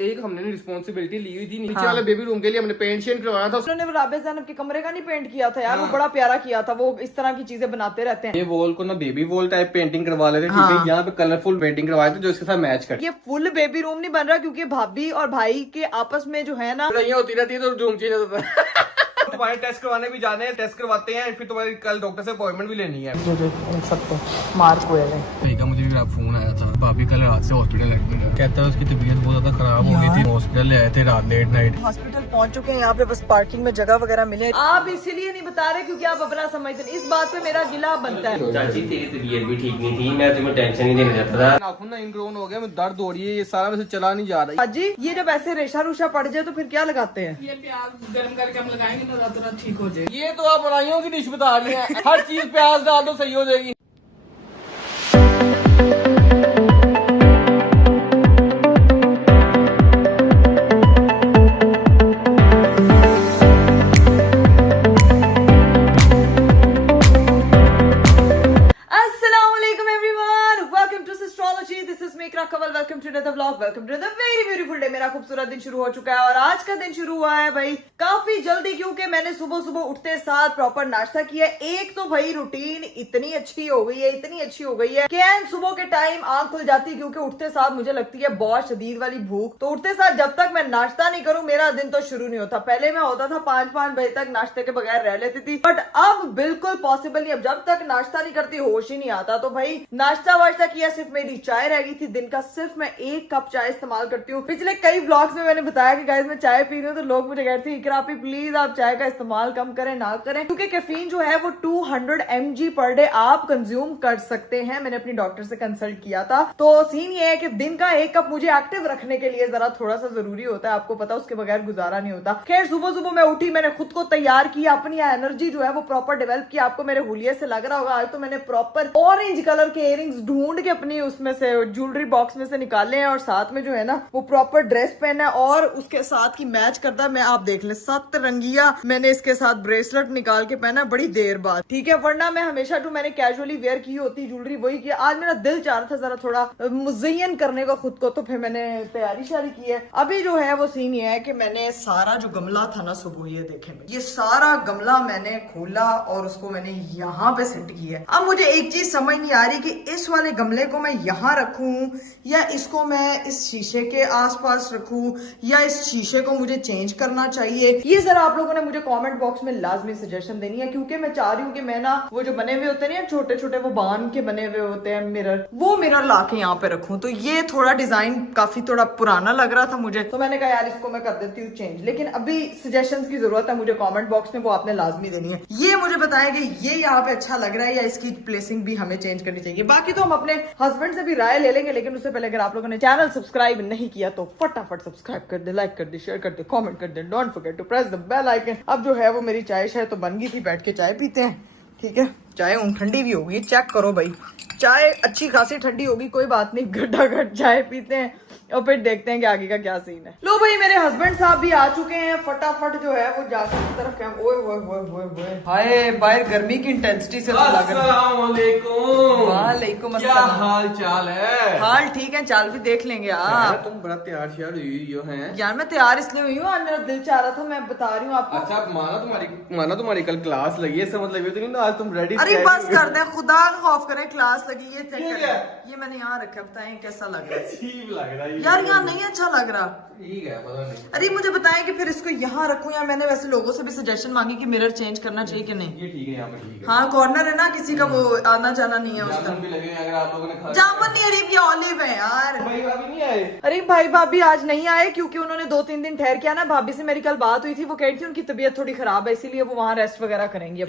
एक हमने रिस्पॉन्सिबिलिटी ली हुई थी नीचे वाले बेबी रूम के लिए, हमने पेंट शेंट करवाना था। उन्होंने राबिया ज़ैनब के कमरे का नहीं पेंट किया था यार, वो बड़ा प्यारा किया था। वो इस तरह की चीजें बनाते रहते हैं। ये वॉल को ना बेबी वॉल टाइप पेंटिंग करवा लेते, ठीक है। यहाँ पे कलरफुल पेंटिंग करवाए थे जो इसके साथ मैच कर। ये फुल बेबी रूम नहीं बन रहा क्योंकि भाभी और भाई के आपस में जो है ना होती रहती है तो रूम चेंज होता है। तुम्हारे टेस्ट करवाने भी जाने हैं, टेस्ट करवाते हैं, फिर तुम्हारी कल डॉक्टर से अपॉइंटमेंट भी लेनी है। सबको मार्क हुए हैं। मुझे भी फोन आया था, भाभी कल रात से हॉस्पिटल एडमिट है। कहता है उसकी तबीयत बहुत ज्यादा खराब हो गई थी, हॉस्पिटल ले आए थे रात लेट नाइट। हॉस्पिटल पहुंच चुके हैं, यहाँ पे बस पार्किंग में जगह वगैरह मिले। आप इसीलिए नहीं बता रहे क्योंकि आप अपना समझते नहीं। इस बात पे मेरा गिला बनता है। चाची तेरी तबीयत भी ठीक नहीं थी, मैं तुम्हें टेंशन नहीं देना चाहता था। नाखून ना इनग्रोन हो गया, दर्द हो रही है, ये सारा वैसे चला नहीं जा रहा। जी ये जब ऐसे रेशा रूशा पड़ जाए तो फिर क्या लगाते हैं? ये प्याज गर्म करके हम लगाएंगे तो रातों-रात ठीक हो जाए। ये तो आप बनाइयों की डिश बता रही हैं। हर चीज प्याज डाल दो सही हो जाएगी। Welcome to the vlog, welcome to the very beautiful day. मेरा खूबसूरत दिन शुरू हो चुका है और आज का दिन शुरू हुआ है भाई काफी जल्दी क्योंकि मैंने सुबह सुबह उठते साथ प्रॉपर नाश्ता किया। एक तो भाई रूटीन इतनी अच्छी हो गई है, इतनी अच्छी हो गई है कि सुबह के टाइम आंख खुल जाती है क्योंकि उठते साथ मुझे लगती है बहुत शदीद वाली भूख। तो उठते साथ जब तक मैं नाश्ता नहीं करूं मेरा दिन तो शुरू नहीं होता। पहले मैं होता था 5 बजे तक नाश्ते के बगैर रह लेती थी, बट अब बिल्कुल पॉसिबल नहीं। अब जब तक नाश्ता नहीं करती होश ही नहीं आता। तो भाई नाश्ता वाश्ता किया, सिर्फ मेरी चाय रह गई थी दिन का। सिर्फ मैं 1 कप चाय इस्तेमाल करती हूँ। पिछले कई व्लॉग्स में मैंने बताया कि गाइस मैं चाय पी रही हूँ तो लोग मुझे कहते हैं इकरा आपी प्लीज आप चाय का इस्तेमाल कम करें, ना करें, क्योंकि कैफीन जो है वो 200 mg पर डे आप कंज्यूम कर सकते हैं। मैंने अपनी डॉक्टर से कंसल्ट किया था। तो सीन ये है कि दिन का 1 कप मुझे एक्टिव रखने के लिए जरा थोड़ा सा जरूरी होता है। आपको पता उसके बगैर गुजारा नहीं होता। खैर सुबह सुबह मैं उठी, मैंने खुद को तैयार किया, अपनी एनर्जी जो है वो प्रॉपर डेवलप किया। आपको मेरे हुलिये से लग रहा होगा आज तो मैंने प्रॉपर ऑरेंज कलर के इयरिंग्स ढूंढ के अपनी उसमें से ज्वेलरी बॉक्स में से निकाले हैं और साथ में जो है ना वो प्रॉपर ड्रेस पहना है और उसके साथ की मैच करता है। मैं आप देख ले 7 रंगिया मैंने इसके साथ ब्रेसलेट निकाल के पहना बड़ी देर बाद, ठीक है। वरना मैं हमेशा जो मैंने कैजुअली वेयर की होती ज्वेलरी वही की। आज मेरा दिल चाह रहा था जरा थोड़ा मुज़य्यन करने का खुद को, तो फिर मैंने तैयारी शारी की है। अभी जो है वो सीन ये है कि मैंने सारा जो गमला था ना सुबह, ये देखे ये सारा गमला मैंने खोला और उसको मैंने यहाँ पे सेट किया है। अब मुझे एक चीज समझ नहीं आ रही कि इस वाले गमले को मैं यहाँ रखूं या इसको मैं इस शीशे के आसपास रखूं या इस शीशे को मुझे चेंज करना चाहिए। ये जरा आप लोगों ने मुझे कमेंट बॉक्स में लाजमी सजेशन देनी है क्योंकि मैं चाह रही हूँ कि मैं ना वो जो बने हुए होते हैं ना छोटे छोटे वो बांध के बने हुए होते हैं मिरर, वो मिरर लाके यहाँ पे रखूं। तो ये थोड़ा डिजाइन काफी थोड़ा पुराना लग रहा था मुझे, तो मैंने कहा यार इसको मैं कर देती हूँ चेंज। लेकिन अभी सजेशंस की जरूरत है मुझे कमेंट बॉक्स में, वो आपने लाजमी देनी है। ये मुझे बताएं कि ये यहाँ पे अच्छा लग रहा है या इसकी प्लेसिंग भी हमें चेंज करनी चाहिए। बाकी तो हम अपने हस्बैंड से भी राय ले लेंगे, लेकिन उससे पहले अगर आप लोगों ने चैनल सब्सक्राइब नहीं किया तो फटाफट सब्सक्राइब कर दे, लाइक कर दे, शेयर कर दे, कमेंट कर दे, don't forget to press the bell icon. अब जो है वो मेरी चाय शायद तो बन गई थी, बैठ के चाय पीते हैं, ठीक है। चाय ठंडी भी होगी, चेक करो भाई, चाय अच्छी खासी ठंडी होगी, कोई बात नहीं, घटाघट चाय पीते हैं और फिर देखते हैं कि आगे का क्या सीन है। लो भाई मेरे हस्बैंड साहब भी आ चुके हैं, फटाफट जो है वो जाकर की तरफ क्या, ओए ओए ओए ओए ओए हाय बाहर गर्मी की इंटेंसिटी से वालेकुम क्या हाल चाल है? हाल ठीक है, चाल भी देख लेंगे आप। तुम बड़ा तैयार श्यार हुई हैं यार मैं तैयार इसलिए हुई हूँ, आज मेरा दिल चाह रहा था, मैं बता रही हूँ आपको। अच्छा माना तुम्हारी कल क्लास लगी है, इसका मतलब ये तो नहीं ना आज तुम रेडी? अरे बस कर दे, खुदा खौफ करे, क्लास लगी है, चेक कर। ये मैंने यहाँ रखा, बताएं कैसा लग रहा है? अजीब लग रहा है यार यहाँ नहीं अच्छा लग रहा। ठीक है पता नहीं। अरे मुझे बताएं कि फिर इसको यहाँ रखूं या मैंने वैसे लोगों से भी सजेशन मांगी कि मिरर चेंज करना चाहिए कि नहीं? ये ठीक है, यहाँ पे ठीक है। हाँ कॉर्नर है ना, किसी का वो आना जाना नहीं है उस तरफ। अगर आप लोगों ने जामुन नहीं, अरे ये ऑलिव है यार। भाई भाभी नहीं आए? अरे भाई भाभी आज नहीं आए क्योंकि उन्होंने 2-3 दिन ठहर किया ना। भाभी से मेरी कल बात हुई थी, वो कह रही थी उनकी तबीयत थोड़ी खराब है इसीलिए वो वहाँ रेस्ट वगैरह करेंगी।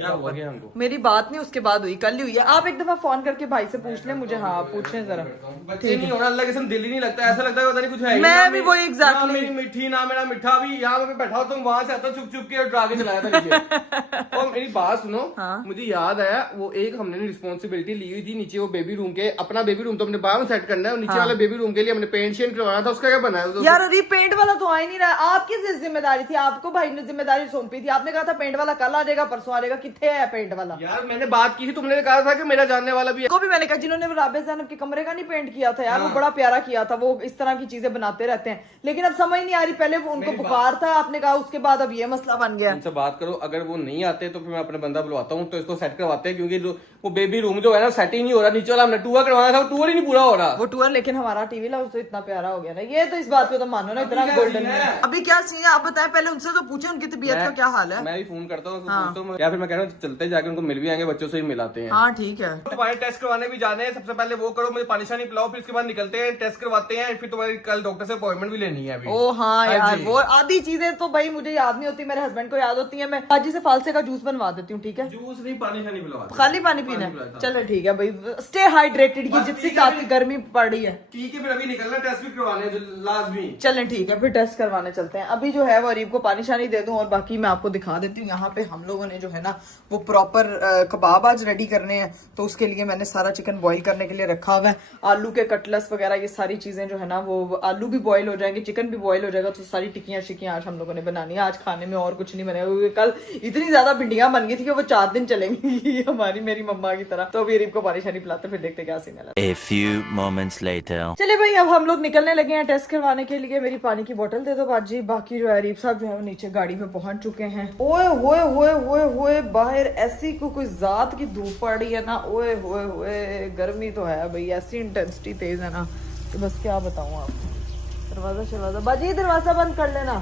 मेरी बात नहीं उसके बाद हुई, कल ही हुई है। आप एक दफा फोन करके भाई से पूछ ले मुझे। हाँ पूछ ले जरा। बच्चे नहीं होना, अल्लाह कसम दिल ही नहीं लगता, ऐसा लगता है पता नहीं कुछ है। मैं भी वही एग्जैक्टली, मेरी मिठी ना मेरा मिठा भी यहाँ पे बैठा हो, तुम वहां से आता चुप चुप के और ड्रा के चलाया था नीचे। और मेरी बात सुनो, मुझे याद आया वो एक हमने रिस्पॉन्सिबिलिटी ली हुई थी नीचे वो बेबी रूम के, अपना बेबी रूम तो हमने बाहर सेट करना है, नीचे वाले बेबी रूम के लिए हमने पेंट शेंट करवाना था। उसका क्या बना है यार? अरे पेंट वाला तो आ ही नहीं रहा। आपकी जिम्मेदारी थी, आपको भाई ने जिम्मेदारी सौंपी थी। आपने कहा था पेंट वाला कल आ जाएगा, परसों आ जाएगा, कितने है पेंट वाला? यार मैंने बात की थी, तुमने कहा था कि मेरा जानने वाला भी है। को भी मैंने कहा जिन्होंने राबिया ज़ैनब के कमरे का नहीं पेंट किया था यार, वो बड़ा प्यारा किया था। वो इस तरह तरह की चीजें बनाते रहते हैं, लेकिन अब समझ नहीं आ रही। पहले वो उनको बुखार था, आपने कहा, उसके बाद अब ये मसला बन गया। उनसे बात करो, अगर वो नहीं आते तो फिर मैं अपने बंदा बुलवाता हूँ, तो इसको सेट करवाते हैं, क्योंकि वो बेबी रूम जो है ना सेट ही नहीं हो रहा। नीचे वाला हमने टूर करवाना था, वो टूर ही नहीं पूरा हो रहा। वो टूर, लेकिन हमारा टीवी ला तो इतना प्यारा हो गया ना, ये तो इस बात पे तो मानो ना, इतना गोल्डन है। अभी क्या सीन है आप बताएं, पहले उनसे तो पूछे उनकी तबीयत का क्या हाल है। मैं भी फोन करता हूँ, या फिर मैं कह रहा हूँ चलते जाके उनको मिल भी आएंगे, बच्चों से ही मिलाते हैं। हाँ ठीक है। तुम्हारे टेस्ट करवाने भी जाने हैं, सबसे पहले वो करो, मुझे पानी शानी पिलाओ, फिर उसके बाद निकलते हैं, टेस्ट करवाते हैं, फिर तुम्हारी कल डॉक्टर से अपॉइंटमेंट भी लेनी है अभी। ओ हाँ यार, वो आधी चीजें तो भाई मुझे याद नहीं होती, मेरे हस्बैंड को याद होती है। मैं बाजी से फालसे का जूस बनवा देती हूँ, ठीक है। जूस नहीं, पानी शानी पिलवा, खाली पानी पीना है, चलो ठीक है भाई, स्टे हाइड्रेटेड। ये जितनी आपकी गर्मी पड़ रही है, ठीक है, फिर अभी निकलना, टेस्ट भी करवाने हैं जो लाजमी। चलें ठीक है, फिर टेस्ट करवाने चलते हैं। अभी जो है वो अरीब को पानी शानी दे दूं, और बाकी मैं आपको दिखा देती हूँ। यहाँ पे हम लोगों ने जो है ना वो प्रॉपर कबाब आज रेडी करने हैं, तो उसके लिए मैंने सारा चिकन बॉईल करने के लिए रखा हुआ है। आलू के कटलेट्स वगैरह ये सारी चीजें जो है ना, वो आलू भी बॉईल हो जाएंगे, चिकन भी बॉईल हो जाएगा, तो सारी टिक्कियां शिक्कियां आज हम लोगों ने बनानी है। आज खाने में और कुछ नहीं बनेगा, क्योंकि कल इतनी ज्यादा भिंडियां बन गई थी कि वो 4 दिन चलेंगी हमारी मेरी मम्मा की तरह। तो अभी अरीब को पानी शानी पिलाते, फिर देखते क्या सीन है। A few moments later. चले भाई, अब हम लोग निकलने लगे हैं टेस्ट करवाने के लिए। मेरी पानी की बोतल दे दो बाजी। बाकी जो है अरीब साहब जो है वो नीचे गाड़ी में पहुंच चुके हैं। ओए होए होए होए होए, बाहर ऐसी कोई जात की धूप पड़ रही है ना, ओए होए होए, गर्मी तो है भाई, ऐसी इंटेंसिटी तेज है ना कि बस क्या बताऊं आपको। दरवाजा बाजी, दरवाजा बंद कर लेना।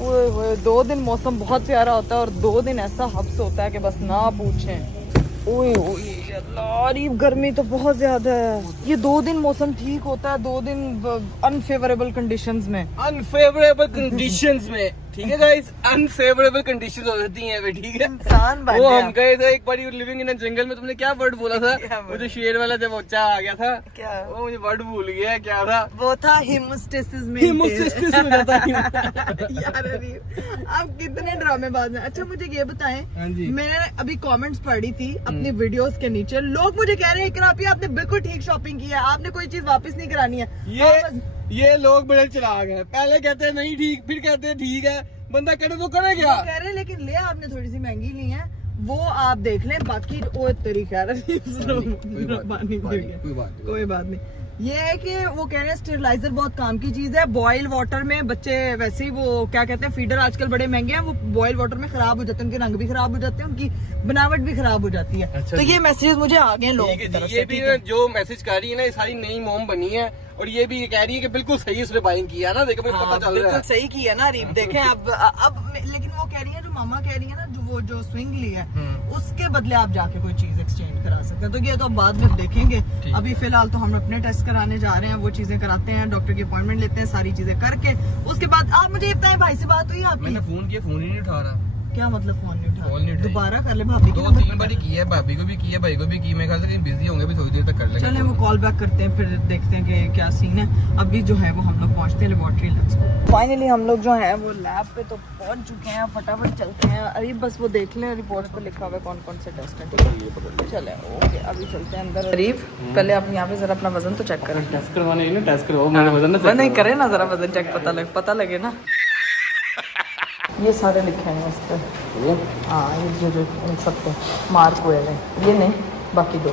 ओए होए, 2 दिन मौसम बहुत प्यारा होता है और 2 दिन ऐसा हब्स होता है कि बस ना पूछें। ओए ओए अल्लाह, अरीब गर्मी तो बहुत ज्यादा है। ये 2 दिन मौसम ठीक होता है, 2 दिन अनफेवरेबल कंडीशंस में, अनफेवरेबल कंडीशंस में, ठीक है गाइस, अनफेवरेबल कंडीशंस हो जाती हैं अभी, ठीक है। इंसान बन वो गया। हम गए थे एक बार लिविंग इन जंगल में, तुमने क्या वर्ड बोला था? वो जो शेर वाला जब बच्चा आ गया था, क्या? वो मुझे वर्ड भूल गया, क्या था? वो था हिमोस्टेसिस में। हिमोसिस्टिस हो जाता है। यार अरीब, आप कितने ड्रामेबाज हैं। अच्छा मुझे ये बताएं, हाँ जी। मैंने अभी कमेंट्स पढ़ी थी अपनी वीडियोस के नीचे, लोग मुझे कह रहे हैं इकरा आपी आपने बिल्कुल ठीक शॉपिंग की है, आपने कोई चीज वापस नहीं करानी है। ये लोग बड़े चलाक हैं, पहले कहते हैं नहीं ठीक, फिर कहते हैं ठीक है, बंदा करे तो करे क्या? कह रहे हैं लेकिन ले आपने थोड़ी सी महंगी ली है, वो आप देख लें। बाकी ओ तरीका कोई बात नहीं। ये है कि वो कह रहे हैं स्टेरिलाइजर बहुत काम की चीज है। बॉयल वाटर में बच्चे वैसे ही वो क्या कहते हैं, फीडर आजकल बड़े महंगे हैं, वो बॉयल वाटर में खराब हो जाते हैं, उनके रंग भी खराब हो जाते हैं, उनकी बनावट भी खराब हो जाती है। अच्छा तो ये मैसेजेस मुझे आ गए लोगों की तरफ से। ये भी जो मैसेज कर रही है ना, ये सारी नई मोम बनी है, और ये भी कह रही है कि बिल्कुल सही उसने बाइंग किया ना, देखो मुझे पता चल रहा है। बिल्कुल सही किया ना अरीब, देखें अब लेकिन वो कह रही है, जो मामा कह रही है ना, जो स्विंग ली है उसके बदले आप जाके कोई चीज एक्सचेंज करा सकते हैं। तो ये तो अब बाद में देखेंगे, अभी फिलहाल तो हम अपने टेस्ट कराने जा रहे हैं, वो चीजें कराते हैं, डॉक्टर की अपॉइंटमेंट लेते हैं, सारी चीजें करके उसके बाद आप मुझे बताएं, भाई से बात हुई आपकी? मैंने फोन किया, फोन ही नहीं उठा रहा। क्या मतलब फोन नहीं फोन नहीं उठा? उठाई। दोबारा कर ले, भाभी को 2-3 बार की है, भाभी को भी की है, भाई को भी की। मैं ख्याल से कहीं बिजी होंगे, भी थोड़ी देर तक कर लेंगे। चले वो कॉल बैक करते हैं, फिर देखते हैं कि क्या सीन है। अभी जो है वो हम लोग पहुंचते हैं लेबोरेटरी लेट्स गो। फाइनली हम लोग जो है वो लैब पे तो पहुंच चुके हैं, फटाफट चलते हैं। अरे बस वो देख लें, रिपोर्ट पे लिखा हुआ है कौन कौन से टेस्ट हैं, ठीक है। चले ओके, अभी चलते हैं अंदर। अरीब पहले आप यहाँ पे जरा अपना वजन तो चेक करें। टेस्ट करवाने ना, टेस्ट करवाओ, मैंने वजन ना नहीं करे ना, जरा वजन चेक पता लगे ना। ये सारे लिखे हैं इस पे, हाँ ये जो इन सब पे मार्क हुए हैं, ये नहीं बाकी 2।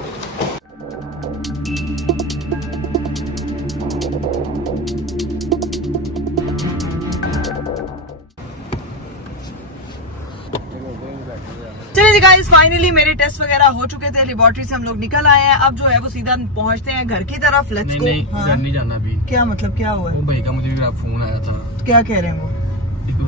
चलिए गाइस, फाइनली मेरे टेस्ट वगैरह हो चुके थे, लेबोरेटरी से हम लोग निकल आए हैं। अब जो है वो सीधा पहुंचते हैं घर की तरफ। Let's go. घर नहीं जाना अभी। क्या मतलब, क्या हुआ? वो भाई का मुझे भी फोन आया था। क्या कह रहे हैं वो?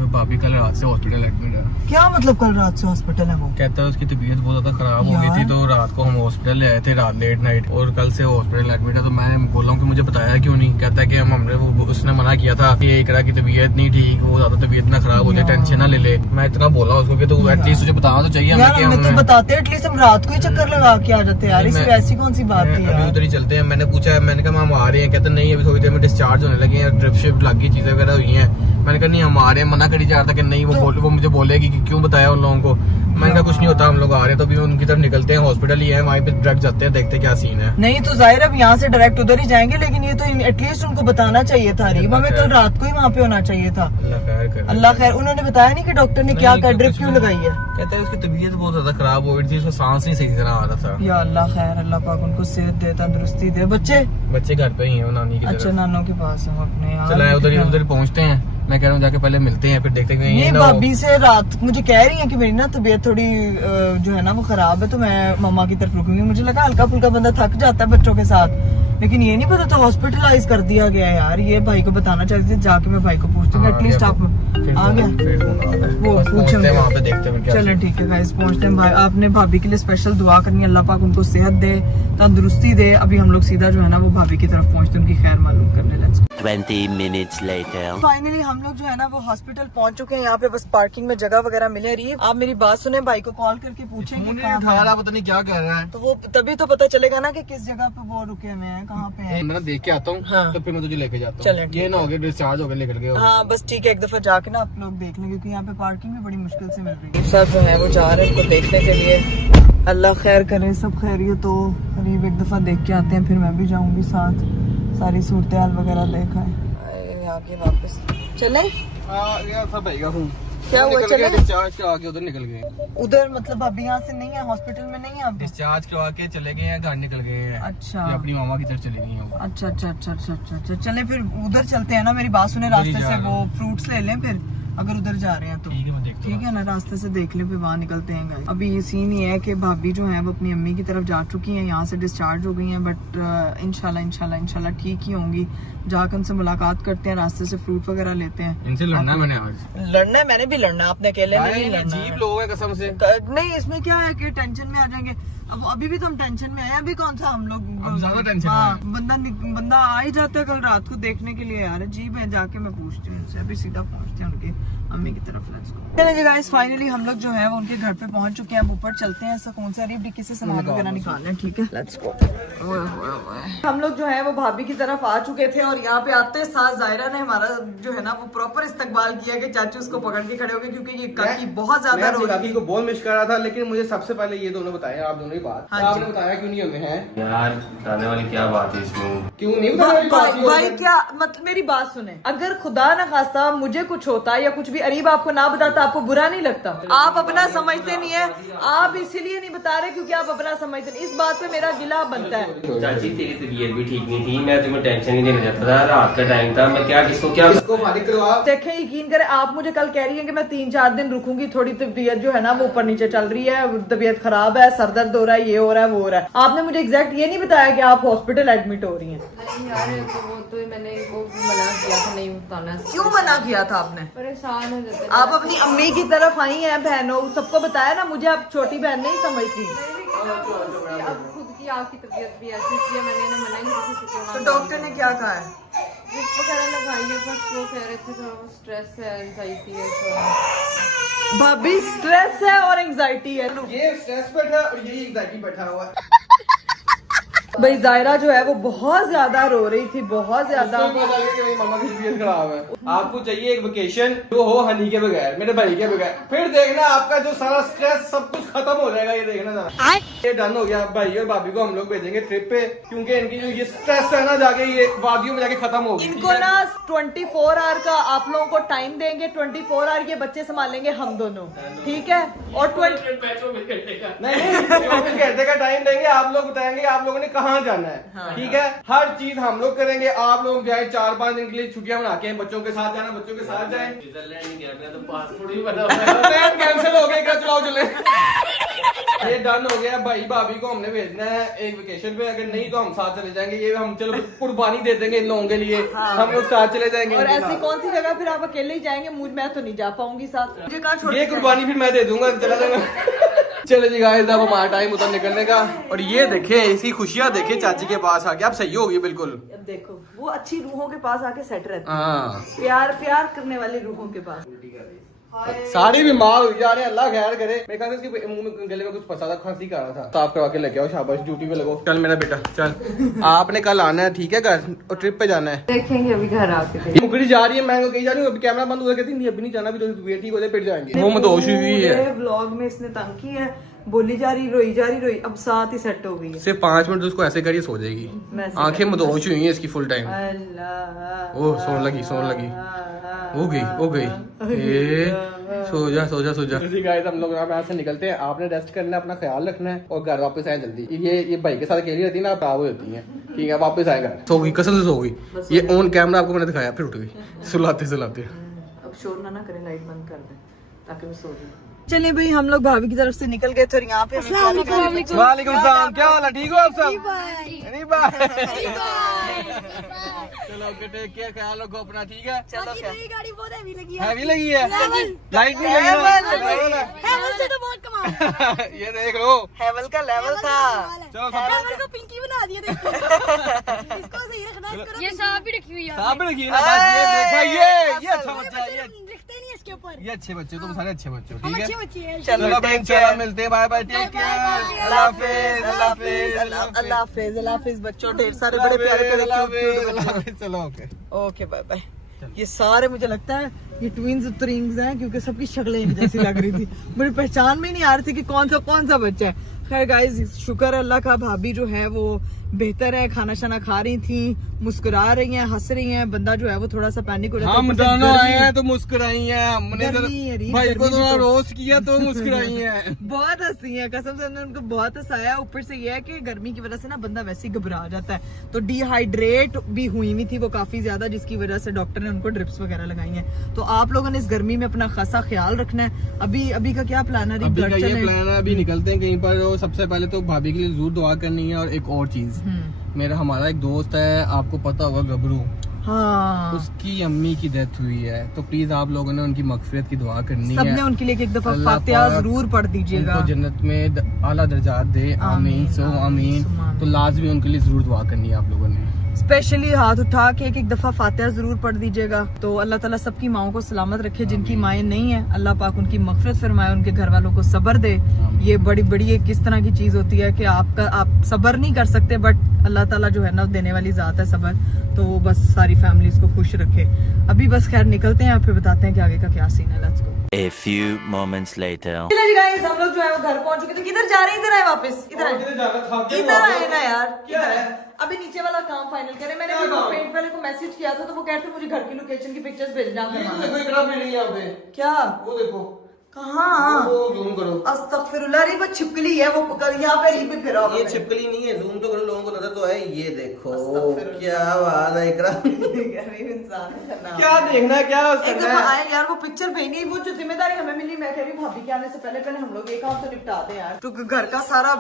भाभी कल रात से हॉस्पिटल एडमिट है। क्या मतलब कल रात से हॉस्पिटल है वो? कहता है उसकी तबीयत बहुत ज्यादा खराब हो गई थी, तो रात को हम हॉस्पिटल ले आए थे, रात लेट नाइट, और कल से हॉस्पिटल एडमिट है। तो मैं बोला हूँ कि मुझे बताया क्यों नहीं? कहता है कि हमने वो उसने मना किया था कि एक की तबीयत नहीं ठीक, वो ज्यादा तबीयत ना खराब हो जाए, टेंशन ना ले ले। मैं इतना बोला उसको कि तू एटलीस्ट तुझे बताना तो चाहिए हमें। तो बताते एटलीस्ट हम रात को ही चक्कर लगा के आ जाते यार, इसमें ऐसी कौन सी बात थी यार? उधर ही चलते हैं। मैंने पूछा, मैंने कहा हम आ रहे हैं, कहते नहीं अभी थोड़ी देर में डिस्चार्ज होने लगे हैं, ड्रिप शिप लग गई, चीजें वगैरह हुई हैं। मैंने कहा नहीं हम आ रहे हैं, मना करी जा रहा था कि नहीं, वो मुझे बोलेगी कि क्यों बताया उन लोगों को। मैंने कहा कुछ नहीं होता, हम लोग आ रहे हैं तो अभी उनकी तरफ निकलते हैं, हॉस्पिटल ही है वहीं पे डायरेक्ट जाते हैं, देखते हैं क्या सीन है। नहीं तो जाहिर अब यहाँ से डायरेक्ट उधर ही जाएंगे, लेकिन ये तो एटलीस्ट उनको बताना चाहिए था। रीब हमें कल रात को ही वहाँ पे होना चाहिए था। अल्लाह खैर करे। अल्लाह खैर। उन्होंने बताया नहीं कि डॉक्टर ने क्या कर ड्रिप क्यों लगाई है? कहते हैं उसकी तबीयत बहुत ज्यादा खराब हो गई थी, उसका सांस नहीं सही तरह आ रहा था। या अल्लाह खैर, अल्लाह पाक उनको सेहत दे, तंदुरुस्ती दे। बच्चे घर पे ही है नानी की तरफ। अच्छा नानों के पास हम अपने यार। चला उधर ही पहुंचते हैं, मैं कह रहा हूँ जाके पहले मिलते हैं फिर देखते हैं। ये भाभी से रात मुझे कह रही है कि मेरी ना तबीयत थोड़ी जो है ना वो खराब है, तो मैं मम्मा की तरफ रुकूंगी। मुझे लगा हल्का फुल्का बंदा थक जाता है बच्चों के साथ, लेकिन ये नहीं पता था हॉस्पिटलाइज कर दिया गया है यार। ये भाई को बताना चाहिए, जाके मैं भाई को पूछती हूँ एटलीस्ट। आप आ गया वो पूछेंगे वहाँ पे देखते हैं। चलो ठीक है गाइस, पहुंचते हैं। भाई आपने भाभी के लिए स्पेशल दुआ करनी है, अल्लाह पाक उनको सेहत दे, तंदुरुस्ती दे। अभी हम लोग सीधा जो है ना वो भाभी की तरफ पहुंचते हैं, उनकी खैर मालूम करने। Let's 20 minutes later. फाइनली हम लोग जो है ना वो हॉस्पिटल पहुंच चुके हैं। यहाँ पे बस पार्किंग में जगह वगैरह मिले रही है। आप मेरी बात सुने, भाई को कॉल करके पूछेंगे पता नहीं क्या कर रहा है, तो वो तभी तो पता चलेगा ना कि किस जगह पे वो रुके हुए हैं, कहाँ पे है। मैं देख के आता हूँ। हाँ। तो फिर मैं तुझे लेके जाता हूँ। चलें, ये ना हो गया डिस्चार्ज हो गया निकल गया। हाँ बस ठीक है, एक दफा जाके ना आप लोग देख लें, क्योंकि यहाँ पे पार्किंग भी बड़ी मुश्किल से मिल रही है। सब जो है वो जा रहे हैं उनको देखने के लिए। अल्लाह खैर करे, सब खैरियत तो करीब एक दफा देख के आते हैं, फिर मैं भी जाऊंगी साथ, सारी सूरत हाल वगैरह देखा है। आगे वापस चले क्या हुआ? चले डिस्चार्ज करवा के उधर निकल गए। उधर मतलब अभी यहाँ से नहीं है, हॉस्पिटल में नहीं है आप? डिस्चार्ज करवा के चले गए हैं, घर निकल गए हैं। अच्छा ये अपनी मामा की तरफ चली गई हैं। अच्छा अच्छा अच्छा अच्छा अच्छा अच्छा चले फिर उधर चलते हैं ना। मेरी बात सुने, रास्ते से वो फ्रूट्स ले लें फिर, अगर उधर जा रहे हैं तो ठीक है, मैं देखता हूँ। ठीक है ना, रास्ते से देख ले, फिर वहाँ निकलते हैं गाइस। अभी ये सीन ये है कि भाभी जो है वो अपनी अम्मी की तरफ जा चुकी हैं, यहाँ से डिस्चार्ज हो गई हैं, बट इंशाल्लाह इंशाल्लाह इंशाल्लाह ठीक ही होंगी। जाकर उनसे मुलाकात करते हैं, रास्ते से फ्रूट वगैरह लेते हैं। इनसे लड़ना है मैंने आज। लड़ना है, मैंने भी लड़ना है, अपने अकेले नहीं लड़ना है। अजीब लोग हैं कसम से। नहीं इसमें क्या है कि टेंशन में आ जाएंगे। अब अभी भी तो हम टेंशन में आए, अभी कौन सा हम लोग अब ज्यादा टेंशन हाँ, बंदा आ ही जाता है कल रात को देखने के लिए यार। अजीब है, जाके मैं पूछती हूँ उनसे, अभी सीधा पहुँचते हैं उनके अम्मी की तरफ। Let's go. चलिए गाइस, फाइनली हम लोग जो है वो उनके घर पे पहुंच चुके हैं। अब ऊपर चलते हैं, ऐसा कौन सा अरीब डिक्की से सामान वगैरह निकालना है। ठीक है, लेट्स गो। हम लोग जो है वो भाभी की तरफ आ चुके थे, और यहाँ पे आते साथ जायरा ने हमारा जो है ना वो प्रॉपर इस्तकबाल किया कि चाचू उसको पकड़ के खड़े हो गए, क्योंकि ये काकी बहुत ज्यादा रो रही थी। को बहुत मिस कर रहा था, लेकिन मुझे सबसे पहले ये दोनों बताया, आप दोनों ही बात। आपने बताया क्यों नहीं हमें है यार, बताने वाली क्या बात है इसमें? क्यों नहीं बताया? भाई क्या मतलब, मेरी बात सुने, अगर खुदा न खास्ता मुझे कुछ होता या कुछ भी अरीब आपको ना बताता, आपको बुरा नहीं लगता? आप अपना समझते नहीं है, आप इसीलिए नहीं बता रहे क्योंकि आप अपना समझते नहीं। इस बात पे मेरा गिला बनता है। चाची तेरी तबीयत भी ठीक नहीं थी, मैं तुम्हें टेंशन नहीं देना चाहता था, रात का टाइम था, मैं क्या किसको देखें, यकीन करें, आप मुझे कल कह रही हैं कि मैं 3-4 दिन रुकूंगी, थोड़ी तबीयत जो है ना वो ऊपर नीचे चल रही है, तबीयत खराब है, सर दर्द हो रहा है, ये हो रहा है, वो हो रहा है। आपने मुझे एग्जैक्ट ये नहीं बताया कि आप हॉस्पिटल एडमिट हो रही हैं। यार वो तो मैंने वो मना किया था, नहीं बताना। क्यों मना किया था आपने? परेशान हो जाते हैं। आप अपनी अम्मी की तरफ आई हैं, बहनों सबको बताया ना, मुझे आप छोटी बहन नहीं समझती। अब खुद की आपकी तबीयत भी ऐसी, इसलिए मैंने इन्हें मना ही किसी को। तो डॉक्टर ने क्या कहा है? ड्रिप वगैरह लगाई है, बस वो कह रहे थे थोड़ा स्ट्रेस है, एंजाइटी है थोड़ा। भाभी स्ट्रेस है और एंजाइटी है। ये स्ट्रेस बैठा है और यही एंजाइटी बैठा हुआ है। भाई जायरा जो है वो बहुत ज्यादा रो रही थी, बहुत ज्यादा। मेरी मामा की तबीयत खराब है। आपको चाहिए एक वेकेशन जो हो हनी के बगैर, मेरे भाई के बगैर, फिर देखना आपका जो सारा स्ट्रेस सब कुछ खत्म हो जाएगा। ये देखना जरा, ये डन हो गया। भाई और भाभी को हम लोग भेजेंगे ट्रिप पे, क्योंकि इनकी जो ये स्ट्रेस है ना जाके ये वादियों में जाके खत्म होगी। इनको ना 24 आवर का आप लोगों को टाइम देंगे, 24 आवर ये बच्चे संभालेंगे हम दोनों, ठीक है? और 24 घंटे का टाइम देंगे, आप लोग बताएंगे आप लोगों ने कहाँ जाना है। ठीक है, हर चीज हम लोग करेंगे। आप लोग जाए 4-5 दिन के लिए छुट्टियां बना के बच्चों के साथ जाना, बच्चों के साथ जाए। तो पासपोर्ट भी बना हुआ कैंसिल हो गया, चलाओ चले। ये डन हो गया। भाई भाभी को हमने भेजना है एक वेकेशन पे, अगर नहीं तो हम साथ चले जाएंगे। ये हम चलो कुर्बानी दे देंगे इन लोगों के लिए, हम लोग साथ चले जाएंगे। और ऐसी कौन सी जगह फिर आप अकेले ही जाएंगे? मैं तो नहीं जा पाऊंगी साथ, मुझे कहाँ छोड़। ये कुर्बानी फिर मैं दे दूंगा, चला जाएगा। चलो जी गाइस, अब हमारा टाइम उधर निकलने का। और ये देखे ऐसी खुशियां देखे, चाची के पास आके आप सही होगी बिल्कुल। अब देखो वो अच्छी रूहों के पास आके सेट रहती है। हाँ, प्यार करने वाली रूहों के पास। साड़ी बीमार हुई जा रहे हैं, अल्लाह खैर करे। मेरे ख्याल से इसके मुंह में गले में कुछ फंसा था, खांसी कर रहा था। साफ करवा के लेके आओ, शाबाश, ड्यूटी पे लगो। चल मेरा बेटा चल, आपने कल आना है ठीक है घर, और ट्रिप पे जाना है। देखेंगे अभी घर आके। मुकड़ी जा रही है, मैं कहीं जा रही हूँ, अभी कैमरा बंद हो गया, कहती नहीं अभी नहीं जाना, अभी तो तबीयत ठीक हो जाए फिर जाएंगे। वो मदोश हुई है व्लॉग में इसने तंग की है, बोली जा रही रोई, अब साथ ही सेट हो गई है। सिर्फ 5 मिनट उसको ऐसे करिए सो जाएगी, आंखें मदोश हुई है इसकी फुल टाइम। अल्लाह, ओह सोने लगी हो गई सो जा। जी गाइस, हम लोग यहाँ से निकलते हैं। आपने रेस्ट करना है, अपना ख्याल रखना है और घर वापस आए जल्दी। ये भाई के साथ अकेली रहती है ना, खराब हो जाती है। ठीक है, वापस आए घर। सो गई, कसम से सो गई। ये ऑन कैमरा आपको मैंने दिखाया, फिर उठ गई सुलाते। अब शोर ना करे, लाइट बंद कर दे ताकि मैं सो जाऊं। चलिए भाई, हम लोग भाभी की तरफ से निकल गए थे, यहाँ पे वालेकुम सलाम, क्या हाल है, ठीक हो आप सब? नहीं बाय। चलो ओके, टेक केयर, ख्याल रखो अपना, ठीक है। चलो गाड़ी बहुत हैवी लगी हैवी लगी है, लाइट नहीं लगी ना? हैवल से तो बहुत कमाल। ये देख लो, हेवल का लेवल था। चलो हैवल को पिंकी बना दिया देखो। इसको सही रखना, इसको ये सांप भी रखी हुई है। सांप भी रखी है ना, बस ये देखा, ये अच्छा बच्चा है, ये दिखते नहीं इसके ऊपर। ये अच्छे बच्चे, तुम सारे अच्छे बच्चे हो, ठीक है। अच्छी बच्ची है। चलो भाई, चलो मिलते हैं, बाय बाय, टेक केयर, अल्लाह हाफिज, अल्लाह हाफिज, अल्लाह हाफिज बच्चों, ढेर सारे बड़े प्यारे प्यारे। चलो ओके बाय बाय। ये सारे मुझे लगता है ये ट्विंस हैं, क्योंकि सबकी शक्लें एक जैसी लग रही थी। मुझे पहचान में नहीं आ रही थी कि कौन सा बच्चा है। खैर गाइस, शुक्र है अल्लाह का, भाभी जो है वो बेहतर है, खाना शाना खा रही थी, मुस्कुरा रही हैं, हंस रही हैं। बंदा जो है वो थोड़ा सा पैनिक हो जाता है। हम दोनों आए हैं तो मुस्कुराई हैं, हमने भाई को थोड़ा रोस्ट किया तो मुस्कुराई हैं। बहुत हंसी है, कसम से हमने उनको बहुत हंसाया। ऊपर से ये है कि गर्मी की वजह से ना बंदा वैसे ही घबरा जाता है, तो डिहाइड्रेट भी हुई थी वो काफी ज्यादा, जिसकी वजह से डॉक्टर ने उनको ड्रिप्स वगैरह लगाई हैं। तो आप लोगों ने इस गर्मी में अपना खासा ख्याल रखना है। अभी का क्या प्लान है? अभी का ये प्लान है, अभी निकलते हैं कहीं पर। सबसे पहले तो भाभी के लिए जरूर दुआ करनी है, और एक और चीज, हमारा एक दोस्त है, आपको पता होगा, गबरू। हाँ, उसकी अम्मी की डेथ हुई है, तो प्लीज आप लोगों ने उनकी मगफिरत की दुआ करनी है। सबने उनके लिए एक दफा फातिहा जरूर पढ़ दीजिएगा। उनको जन्नत में आला दर्जात दे, आमीन सो आमीन। तो लाजमी उनके लिए जरूर दुआ करनी है आप लोगों ने। स्पेशली हाथ उठा के एक दफा फातिहा जरूर पढ़ दीजिएगा। तो अल्लाह ताला सबकी माओं को सलामत रखे, जिनकी माएँ नहीं है, अल्लाह पाक उनकी मगफिरत फरमाए, उनके घर वालों को सब्र दे। ये बड़ी एक किस तरह की चीज होती है कि आप सब्र नहीं कर सकते, बट अल्लाह ताला जो है ना देने वाली जात है सब्र। तो बस सारी फैमिलीज को खुश रखे। अभी बस खैर निकलते हैं, फिर बताते हैं कि आगे का क्या सीन है। Let's go. A few moments later. चलिए गाइस, हम लोग जो है वो घर पहुंच चुके थे। किधर जा रहे हैं? इधर आए वापस, इधर आए ना यार। क्या है? अभी नीचे वाला काम फाइनल करें। मैंने अभी वो पेंट वाले को मैसेज किया था, तो वो कहते मुझे घर की लोकेशन की पिक्चर्स भेजना। क्या? वो देखो कहाँ? जूम करो। अस्तगफिरुल्लाह, ये वो छिपकली है, वो यहाँ पे रील पे फिरा हुआ है। ये छिपकली नहीं है, जूम तो करो, लोगों को नजर तो है। ये देखो क्या बात है, इकरा गरीब इंसान है ना। क्या देखना है, क्या एक दफा आए यार, वो पिक्चर भेजनी, वो जो जिम्मेदारी हमें मिली, मैं कह रही हूँ भाभी के आने से पहले हम लोग ये काम तो निपटा दें यार। तो घर का सारा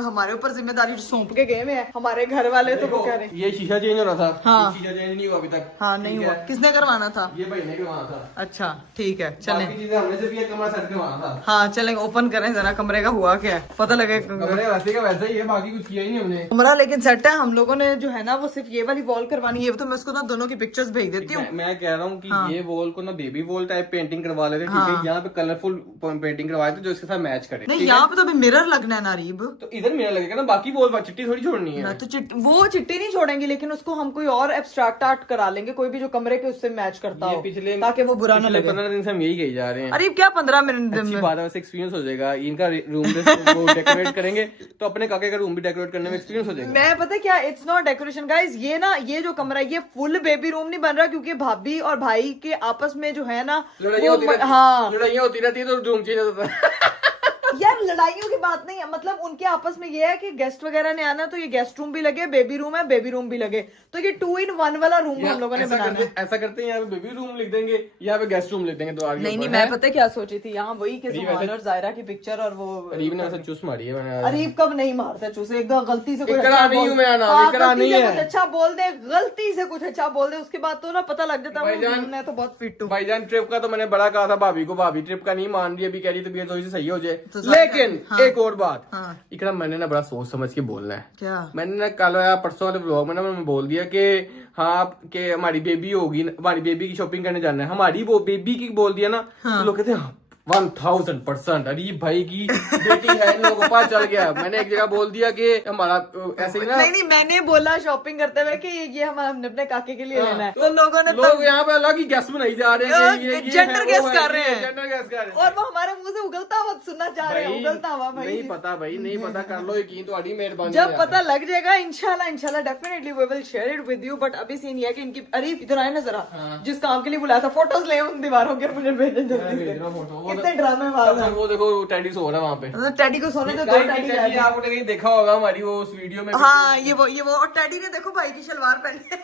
हमारे ऊपर जिम्मेदारी सौंप के गए हुए हैं हमारे घर वाले। तो वो कह रहे ये शीशा चेंज होना था। हाँ। शीशा चेंज नहीं हुआ अभी तक। हाँ, नहीं हुआ। किसने करवाना था? ये भाई ने करवाना था। अच्छा ठीक है, चलें। बाकी चीजें हमने सिर्फ ये कमरा सेट करवाना था। हाँ चलें, ओपन करें जरा कमरे का, हुआ क्या है पता लगे। कमरे वैसे का वैसा ही है, बाकी कुछ किया ही नहीं हमने। कमरा लेकिन सेट है। हम लोगों ने जो है ना वो सिर्फ ये वाली वॉल करवानी है। तो मैं उसको ना दोनों की पिक्चर्स भेज देती हूँ। मैं कह रहा हूँ कि हाँ। ये वॉल को ना बेबी वॉल टाइप पेंटिंग करवा लेते, ठीक है। यहाँ पे कलरफुल पेंटिंग करवाए थे जो इसके साथ मैच करे। नहीं, यहाँ पे तो अभी मिरर लगना है नारीब। तो इधर मेरा लगेगा ना, बाकी वॉल चिट्टी थोड़ी छोड़नी है। तो वो चिट्टी नहीं छोड़ेंगे, लेकिन उसको हम कोई और एब्स्ट्रैक्ट आर्ट करा लेंगे, कोई भी जो कमरे के उससे मैच करता हो, पिछले ताकि वो बुरा ना लगे। 15 दिन से हम यही कही जा रहे हैं। अरे क्या 15 मिनट? अच्छी बात है, वैसे एक्सपीरियंस हो जाएगा इनका। रूम वो डेकोरेट करेंगे तो अपने काके का रूम भी डेकोरेट करने में एक्सपीरियंस हो जाएगा। मैं पता क्या, इट्स नॉट डेकोरेशन गाइस। ये जो कमरा है, ये फुल बेबी रूम नहीं बन रहा, क्योंकि भाभी और भाई के आपस में जो है ना, लड़ाइयाँ होती रहती है, तो रूम चेंज होता है। यार लड़ाइयों की बात नहीं है, मतलब उनके आपस में ये है कि गेस्ट वगैरह ने आना, तो ये गेस्ट रूम भी लगे, बेबी रूम है, बेबी रूम भी लगे। तो ये 2 in 1 वाला रूम हम लोगों ने बनाना है। ऐसा करते हैं, यहाँ पे बेबी रूम लिख देंगे, यहाँ पे गेस्ट रूम लिख देंगे। तो नहीं, मैं पता क्या सोची थी, यहाँ वही के सुभान और जायरा की पिक्चर, और वो अरीब ने ऐसा चूस मारी है। अरीब कब नहीं मारता चूस, एक दो गलती से कुछ अच्छा बोल दे, गलती से कुछ अच्छा बोल दे, उसके बाद तो ना पता लग जाता है तो बहुत फिट हूँ। भाईजान ट्रिप का तो मैंने बड़ा कहा था भाभी को, भाभी ट्रिप का नहीं मान रही, अभी कह रही तबीयत थोड़ी सी सही हो जाए। लेकिन हाँ। एक और बात, हाँ। इकरा मैंने ना बड़ा सोच समझ के बोलना है। क्या? मैंने ना कल या परसों वाले व्लॉग में ना मैंने बोल दिया कि हाँ कि हमारी बेबी होगी, हमारी बेबी की शॉपिंग करने जाना है, हमारी वो बेबी की बोल दिया ना, हाँ। तो लोग कहते हैं 1000%। अरे भाई की बेटी है, इन लोगों को पता चल गया। मैंने एक जगह बोल दिया कि हमारा ऐसे ही ना, नहीं मैंने बोला शॉपिंग करते हुए कि ये हम हमने अपने काके के लिए लेना है, तो लोगों ने लोग यहाँ पे अलग ही गैस बनाई जा रहे हैं कि ये जेंडर है, गैस वो है, कर रहे ये हैं। जेंडर गैस कर रहे हैं। और वो हमारे मुंह से उगलता हुआ सुनना चाह रहे हैं, उगलता हुआ भाई। नहीं पता भाई, नहीं पता, कर लो यकीन, तो अड़ी मेहरबानी जब है। पता लग जाएगा इंशाल्लाह definitely we will share it with you. But अभी सीन ये है कि इनकी, अरे इधर आए ना जरा, जिस काम के लिए बुलाया था फोटोज ले उन दीवारों के, मुझे भेजे जल्दी से। भेज रहा हूं फोटो। वो कितने ड्रामे वाले वो देखो टेडी सो रहा है वहाँ पे। टैडी को सोने दो, दो गाइस, टैडी टेडी आपने कहीं देखा होगा हमारी वो उस वीडियो में। हाँ ये वो और टैडी ने देखो भाई की शलवार पहनी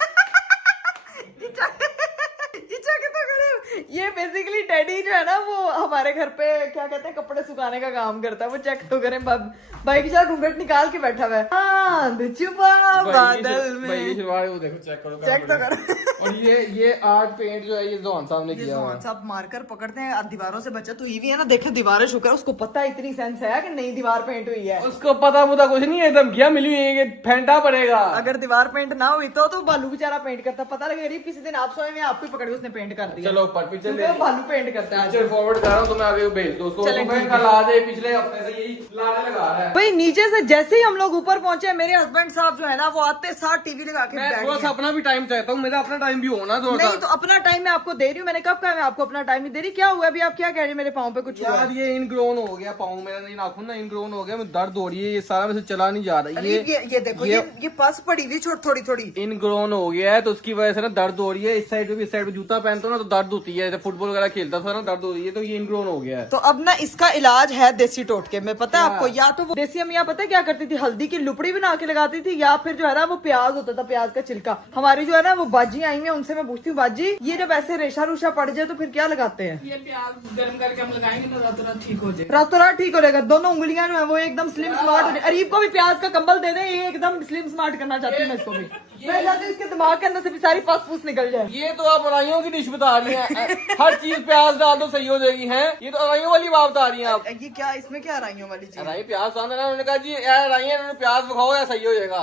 ये बेसिकली टैडी जो है ना वो हमारे घर पे क्या कहते हैं कपड़े सुखाने का काम करता है। वो चेक तो करें, भाई की साथ घूंघट निकाल के बैठा हुआ है। हाँ छुपा बादल में, भाई ये शलवार वो देखो, चेक करो, चेक तो करो। और ये आर्ट पेंट जो है ये जोहन साहब ने किया हुआ है। सब मारकर पकड़ते हैं, दीवारों से बचत हुई हुई है ना। देखे दीवारें शुक्र है उसको पता है, इतनी सेंस है कि नई दीवार पेंट हुई है। उसको पता मुदा कुछ नहीं है, एकदम घिया मिली हुई है, फेंटा पड़ेगा। अगर दीवार पेंट ना हुई तो भालू बेचारा पेंट करता, पता लगे गरीब किसी दिन आप सोए में आपको ही पकड़ के उसने पेंट कर दिया। चलो ऊपर पिक्चर क्योंकि वो भालू पेंट करता है। पिक्चर फॉरवर्ड कर रहा हूँ, तो मैं आगे भेज दो उसको। चलें, तो मैं ठीक है। कल आ जाए, पिछले हफ्ते से यही लाने लगा रहा है। भाई नीचे से जैसे ही हम लोग ऊपर पहुंचे, मेरे हस्बैंड साहब जो है ना वो आते साथ टीवी लगा के मैं बैठ थोड़ा सा गए। अपना भी टाइम चाहता हूँ, मेरा अपना टाइम भी होना थोड़ा नहीं सा। तो अपना टाइम मैं आपको दे रही हूँ, मैंने कब कहा मैं आपको अपना टाइम नहीं दे रही। क्या हुआ अभी, आप क्या कह रहे हैं मेरे पाँव पे कुछ हुआ यार है? ये इनग्रोन हो गया पाँव मेरा, नहीं नाखून ना इनग्रोन हो गया, मैं दर्द हो रही है, ये सारा वैसे चला नहीं जा रहा। ये देखो ये पस पड़ी हुई थोड़ी थोड़ी इनग्रोन हो गया है, तो उसकी वजह से ना दर्द हो रही है। इस साइड पे भी, इस साइड पे जूता पहनता हूँ ना तो दर्द होती है, जैसे फुटबॉल वगैरह खेलता था ना दर्द हो रही है, तो ये इनग्रोन हो गया है। तो अब ना इसका इलाज है देसी टोटके में, पता है आपको। या तो वो देसी अम्मियां पता है क्या करती थी, हल्दी की लुपड़ी बना के लगाती थी, या फिर जो है ना वो प्याज होता था, प्याज का छिलका। हमारी जो है ना वो बाजी आई है, उनसे मैं पूछती हूँ बाजी ये जब ऐसे रेशा रूशा पड़ जाए तो फिर क्या लगाते हैं? ये प्याज गर्म करके हम लगाएंगे ना रातों रात ठीक हो जाएगा। रातों रात ठीक हो जाएगा। दोनों उंगलियां जो है वो एकदम स्लिम स्मार्ट हो जाए। अरीब को भी प्याज का कंबल दे दे, ये एकदम स्लिम स्मार्ट करना चाहती हूँ मैं इसको भी। मैं चाहती हूँ इसके दिमाग के अंदर से भी सारी पास पूस निकल जाए। ये तो आप अराइयों की डिश बता रही हैं, हर चीज प्याज डाल दो सही हो जाएगी। है ये तो अराइयों वाली बात बता रही हैं आप। ये क्या, इसमें क्या राइयों वाली चीज? अराई प्याज सामने ना, उन्होंने कहा जी अराई प्याज दिखाओ या सही हो जाएगा।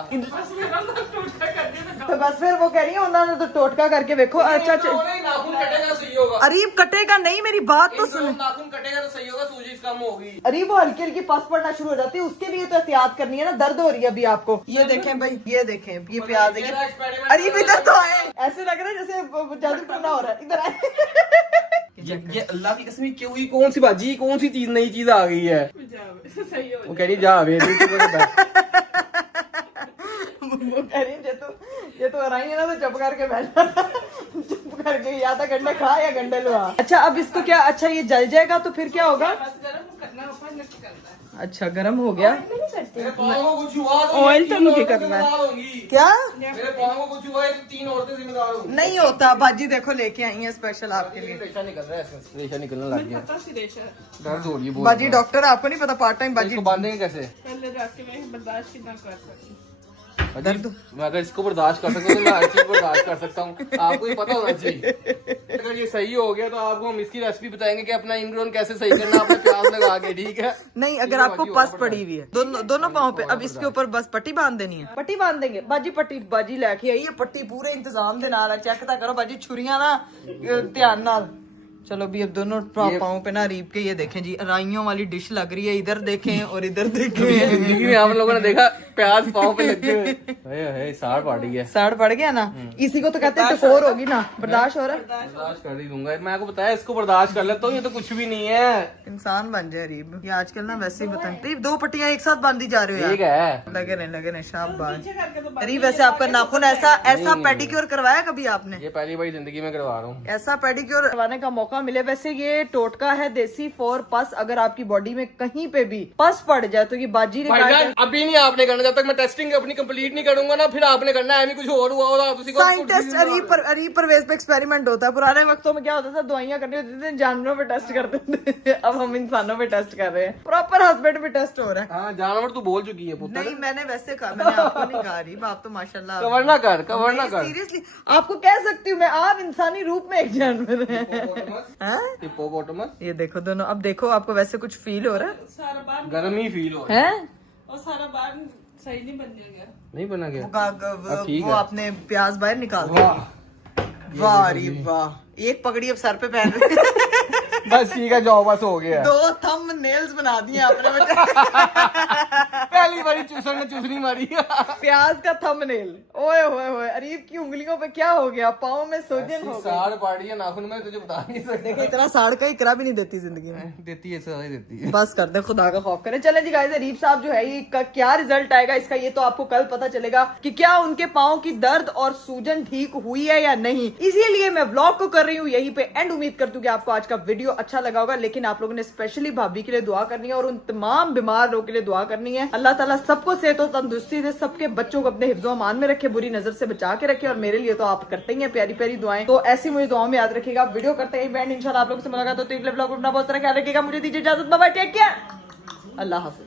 तो बस फिर वो कह रही है उन्होंने तो टोटका करके देखो। अच्छा नाखून कटेगा सही होगा। अरीब कटेगा नहीं, मेरी बात तो सुन। नाखून कटेगा तो सही होगा, सूजी कम होगी। अरीब वो हल्की हल्की पस पड़ना शुरू हो जाती है, उसके लिए तो एहतियात करनी है ना। दर्द हो रही है अभी आपको, ये देखें भाई, ये देखें ये प्याज है। अरीब इधर तो आए, ऐसे लग रहा है जैसे जादू टोना हो रहा है। इधर आए। ये अल्लाह की कसम क्यों हुई, कौन सी बाजी, कौन सी चीज नई चीज आ गई है? सही हो वो कह रही जा वे वो कह रही है ये तो हराई है ना, तो चुप करके बैठा, चुप करके या तो गंडे खा या गंडे लुआ। अच्छा अब इसको क्या, अच्छा ये जल जाएगा तो फिर क्या होगा? बस गर्म करना, ऊपर नहीं करना है। अच्छा गर्म हो गया। मेरे पाँव को कुछ हुआ तो ऑयल ये तो तीन नहीं औरतें करना है। जिम्मेदार होंगी। क्या मेरे पाँव को कुछ हुआ है तो 3 औरतें जिम्मेदार होंगी। नहीं होता बाजी, देखो लेके आई है स्पेशल आपके लिए। रेशा निकल रहा है इसमें, रेशा निकलने लग गया, पता सी रेशा दर्द हो रही है बहुत। बाजी डॉक्टर आपको नहीं पता, पार्ट टाइम बाजी इसको बांधेंगे कैसे? पहले जाके मैं बर्दाश्त ही ना कर सकती। दर्द मैं अगर इसको बर्दाश्त कर सकता हूँ तो मैं हर चीज बर्दाश्त कर सकता हूँ, आपको ही पता होना चाहिए। अगर ये सही हो गया तो आपको हम इसकी रेसिपी बताएंगे कि अपना इनग्रोन कैसे सही करना, अपने प्याज लगा के, ठीक है? नहीं, अगर आपको पस पड़ी हुई है दोनों पाँव पे, अब इसके ऊपर बस पट्टी बांध देनी है। पट्टी बांध देंगे बाजी, पट्टी बाजी लेके आई है, पट्टी पूरे इंतजाम दे नाल है। चेक तो करो बाजी, छुरियां ना ध्यान नाल। चलो भी अब दोनों पाँव पे ना रीब के, ये देखें जी राइयों वाली डिश लग रही है। इधर देखें और इधर देखें। जिंदगी में आप लोगों ने देखा प्याज पाँव पे लगे हुए, साड़ पड़ रही है। साड़ पड़ गया ना, इसी को तो कहते हैं टकोर होगी ना। बर्दाश्त हो रहा है, बर्दाश्त कर ही दूंगा मैं, आपको बताया इसको बर्दाश्त कर लेता हूँ, ये तो कुछ भी नहीं है। इंसान बन जाए रीब। ये आजकल ना वैसे ही बताएं, रीब 2 पट्टियां एक साथ बांधी जा रहे हो ठीक यार। है, लगे नहीं शाबाश। रीब वैसे आपका नाखून ऐसा पेडिक्योर करवाया कभी आपने? ये पहली बार जिंदगी में करवा रहा हूँ। ऐसा पेडिक्योर करवाने का मौका मिले। वैसे ये टोटका है देसी फॉर पस। अगर आपकी बॉडी में कहीं पे भी पस पड़ जाए तो ये बाजी ने कहा भाईजान अभी नहीं आपने करना, जब तक मैं टेस्टिंग अपनी कंप्लीट नहीं करूंगा ना फिर आपने करना है कुछ और हुआ होगा साइंटिस्ट अरीब परवेज पे एक्सपेरिमेंट होता है। पुराने वक्तों में क्या होता था, दवाइयां करनी होती थी, जानवरों पे टेस्ट करते थे। अब हम इंसानों पे टेस्ट कर रहे हैं, प्रॉपर हस्बैंड पे टेस्ट हो रहा है। हाँ जानवर तू बोल चुकी है पुत्र। नहीं मैंने वैसे कहा, मैंने आपको नहीं कहा अरीब, आप तो माशाल्लाह कवर ना कर सीरियसली आपको कह सकती हूँ मैं, आप इंसानी रूप में एक जानवर है। हिप्पोपोटामस। ये देखो दोनों, अब देखो आपको वैसे कुछ फील हो रहा सारा बार गर्म ही फील हो रहा है? और सारा बार सही नहीं बन गया। नहीं बना गया वो आपने प्याज बाहर निकाल दिया। वाह रे वाह, एक पगड़ी अब सर पे पहन रहे। बस ठीक है जाओ, बस हो गया। 2 थंब नेल्स बना दिए आपने मुझे। पहली बारी चूसर ने चूसनी मारी। प्याज का थंबनेल। ओए होए होए, अरीब की उंगलियों पे क्या हो गया? पाँव में सूजन हो गई। साड़ पाड़ी है नाखून में, तुझे बता नहीं सकते। देखिए इतना साड़ का इकरा भी नहीं देती जिंदगी में। देती है सजा देती है। बस कर दे, खुदा का खौफ करें। चले जी गाइस, अरीब साहब जो है ये क्या रिजल्ट आएगा इसका, ये तो आपको कल पता चलेगा कि क्या उनके पाँव की दर्द और सूजन ठीक हुई है या नहीं। इसीलिए मैं व्लॉग को कर रही हूँ यहीं पे एंड। उम्मीद करती हूँ कि आपको आज का वीडियो अच्छा लगा होगा, लेकिन आप लोगों ने स्पेशली भाभी के लिए दुआ करनी है और उन तमाम बीमार लोगों के लिए दुआ करनी है। अल्लाह ताला सबको सेहत और तंदुरुस्ती दे, सबके बच्चों को अपने हिफ्ज़ो अमान में रखे, बुरी नजर से बचा के रखे। और मेरे लिए तो आप करते ही हैं प्यारी प्यारी दुआएं, तो ऐसी मुझे दुआओं में याद रखिएगा। वीडियो करते हैं बैंड, इंशाल्लाह आप लोगों से मुलाकात होती है। अगले व्लॉग में अपना बहुत सारा ख्याल रखिएगा। मुझे दीजिए इजाजत, बाय बाय, टेक केयर, अल्लाह हाफिज।